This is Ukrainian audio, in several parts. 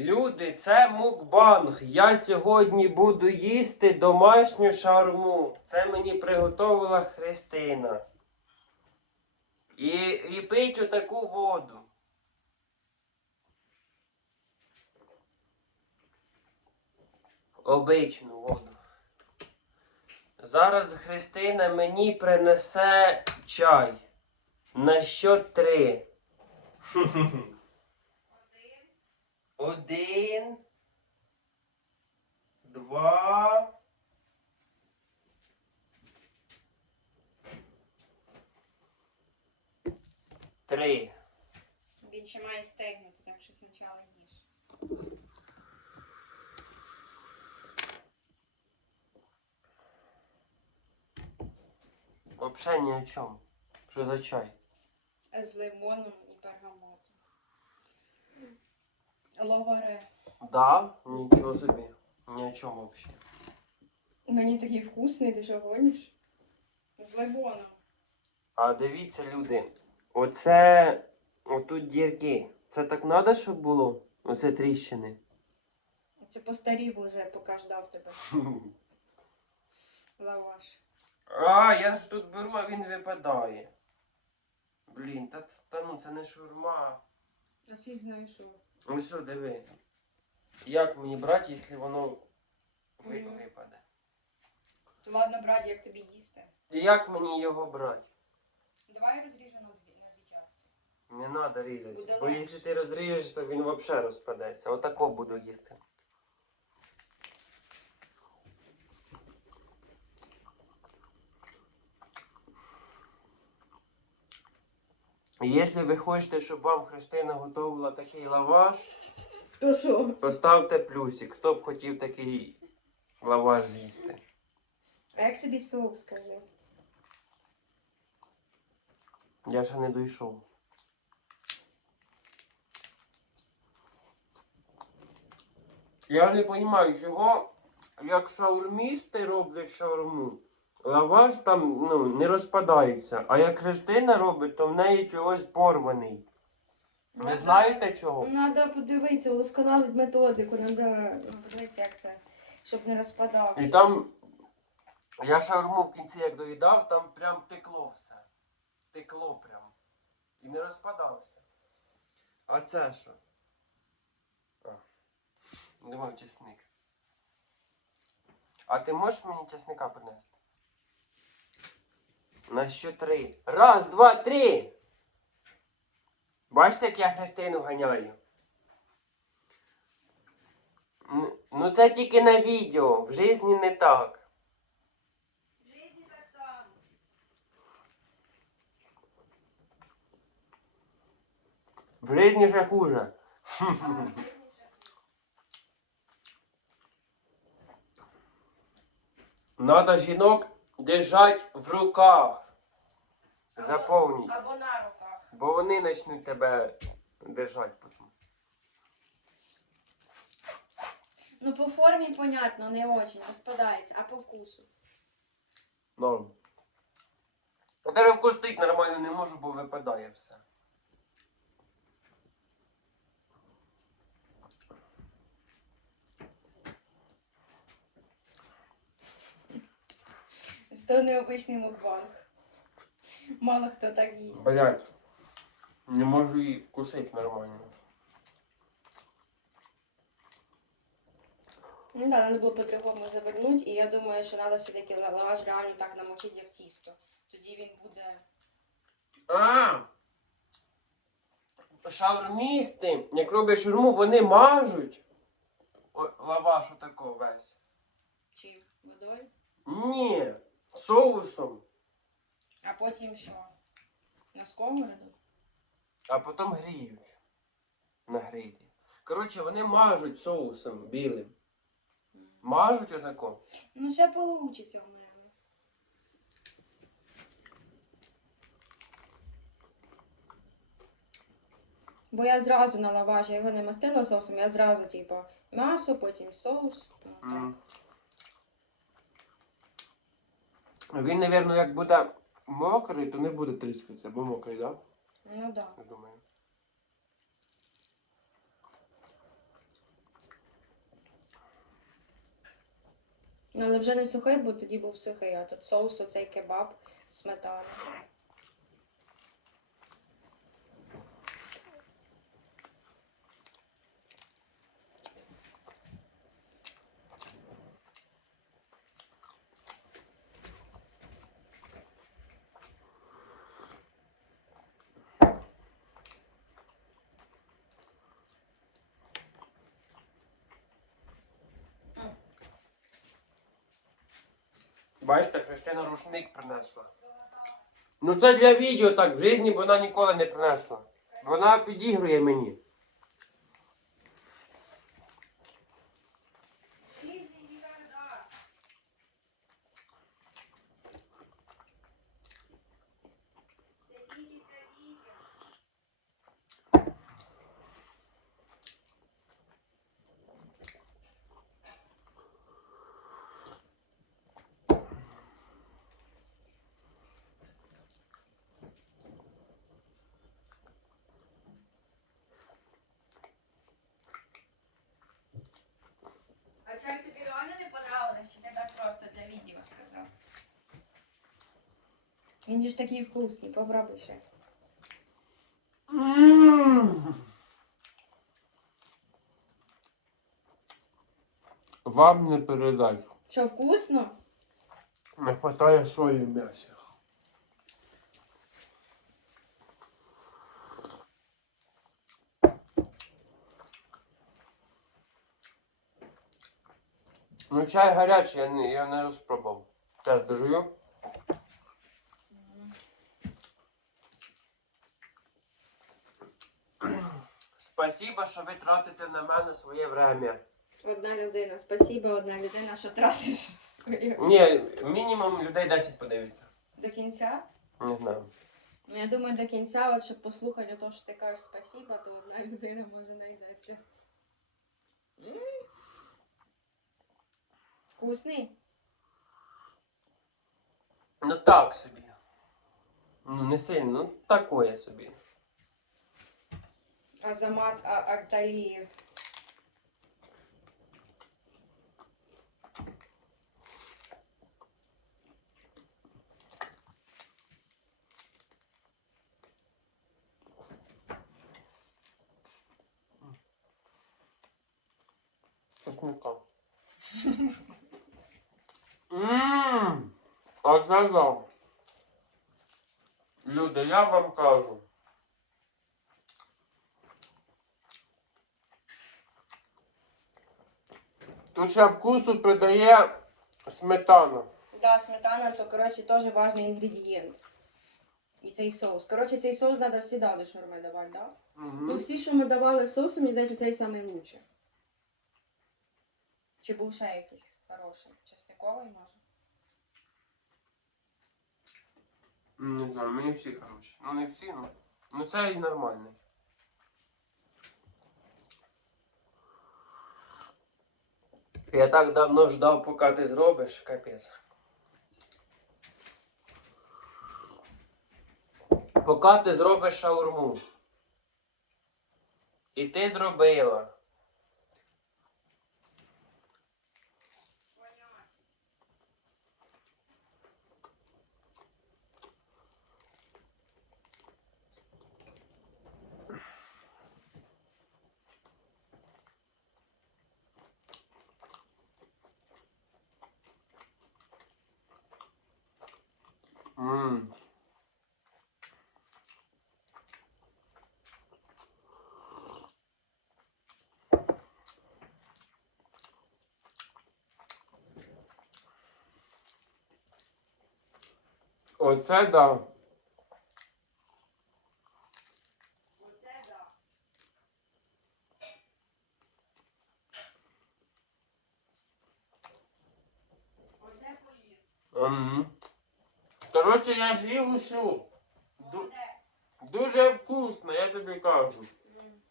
Люди, це мукбанг. Я сьогодні буду їсти домашню шаурму. Це мені приготувала Христина. І, і пить отаку воду. Обичну воду. Зараз Христина мені принесе чай. На що три? Один. Два. Три. Більше має стегнути, так що спочатку їж. Вообще ні о чому. Що за чай? З лимоном і бергамотом. Ловаре. Да? Нічого собі. Ні о чому вообще. Мені такий вкусний, ти що гониш? З лимоном. А дивіться, люди. Оце. Отут дірки. Це так треба, щоб було? Оце тріщини. Це постарів уже, поки ждав тебе. Лаваш. А, я ж тут беру, а він випадає. Блін, та, та ну це не шурма. А фіг знає що. Ну все, диви. Як мені брати, якщо воно ви- Мгм. випаде? То ладно, брат, як тобі їсти. І як мені його брати? Давай розріжемо на дві, на дві частини. Не треба різати. Буде Бо легше. якщо ти розріжеш, то він взагалі розпадеться. Отако буду їсти. Якщо ви хочете, щоб вам Христина готувала такий лаваш, То що? поставте плюсик. Хто б хотів такий лаваш з'їсти. А як тобі соус, скажи? Я ще не дійшов. Я не розумію, чого, як шаурмісти роблять шаурму, лаваш там ну, не розпадається. А як Христина робить, то в неї чогось порваний. Ви знаєте чого? Треба подивитися, удосконалити методику, треба подивитися, як це, щоб не розпадався. І там я шаурму в кінці як доїдав, там прям текло все. Текло прям. І не розпадався. А це що? А. Думав чесник. А ти можеш мені чесника принести? На що три? Раз, два, три! Бачите, як я Христину ганяю? Ну це тільки на відео, в житті не так. В житті так само. В житті ще хуже. Надо жінок держать в руках. Заповніть. Або на руках. Бо вони почнуть тебе держать потім. Ну, по формі, понятно, не очень, розпадається, а по вкусу. Норм. У тебе стоїть нормально не можу, бо випадає все. Це необичний мукбанг. Мало хто так їсть. Блять. Не можу її вкусити нормально. Ну да, треба було по-другому завернути, і я думаю, що треба все-таки лаваш реально так намочити, як тісто. Тоді він буде. А! Шаурмісти, як роблять шаурму, вони мажуть. О, лаваш отако весь. Чи водою, Ні, соусом. а потім що? На сковороду? А потім гріють на грилі. Коротше, вони мажуть соусом білим. Мажуть отако. Ну, ще получиться в мене. Бо я зразу на лаваш, я його не мастила соусом, я зразу, типу, м'ясо, потім соус. Ну, так. М. Він, мабуть, як буде мокрий, то не буде тріскатися, бо мокрий, так? Да? Ну так. Да. Думаю. Ну, але вже не сухий, бо тоді був сухий, а тут соус, оцей кебаб, сметана. Бачите, Христина рушник принесла. Ну це для відео так, в житті вона ніколи не принесла. Вона підігрує мені. А чай тобі реально не понравилось, чи ти так просто для відео сказав? Він же ж такий вкусний, попробуй ще. Вам не передать. Що, вкусно? Не хватає сої в м'ясі. Ну, чай гарячий, я не, я не розпробував. Зараз дожую. Спасибо, що ви тратите на мене своє время. Одна людина. Спасибо, одна людина, що тратиш своє. Ні, мінімум людей 10 подивиться. До кінця? Не знаю. Ну, я думаю, до кінця, от щоб послухати то, що ти кажеш спасибо, то одна людина може знайдеться. М. Вкусний? Ну так собі. Ну не сильно, ну такое собі. Азамат А- Арталієв. Чесника. Ммм, а це да. Люди, я вам кажу. Тут ще вкусу придає сметана. Да, сметана, то, коротше, теж важний інгредієнт. І цей соус. Коротше, цей соус треба всі до шаурми давати, да? Ну, всі, що ми давали соусу, мені здається, цей самий. Чи був ще якийсь хороший? Чесниковий, може? Не знаю, мені всі хороші. Ну не всі, ну. Ну це і нормальний. Я так давно ждав, поки ти зробиш, капець. Поки ти зробиш шаурму. І ти зробила. Ммм. Оце да. з'їв усю. Ду- Молодець. дуже вкусно, я тобі кажу. М.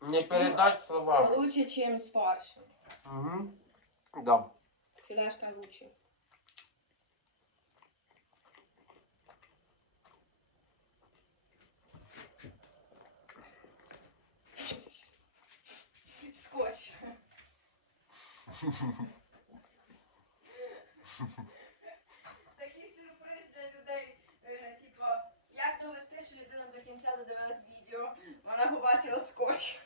Не передать словами. Лучше, ніж з фаршем. Угу. Да. Філешка лучше. Скотч. Вона побачила скотч.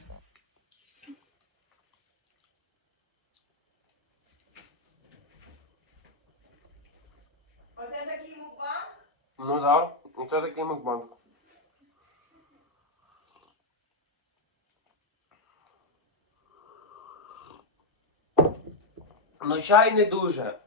Оце такий мукбанк. Ну так, да. це такий мукбанк. Ну чай не дуже.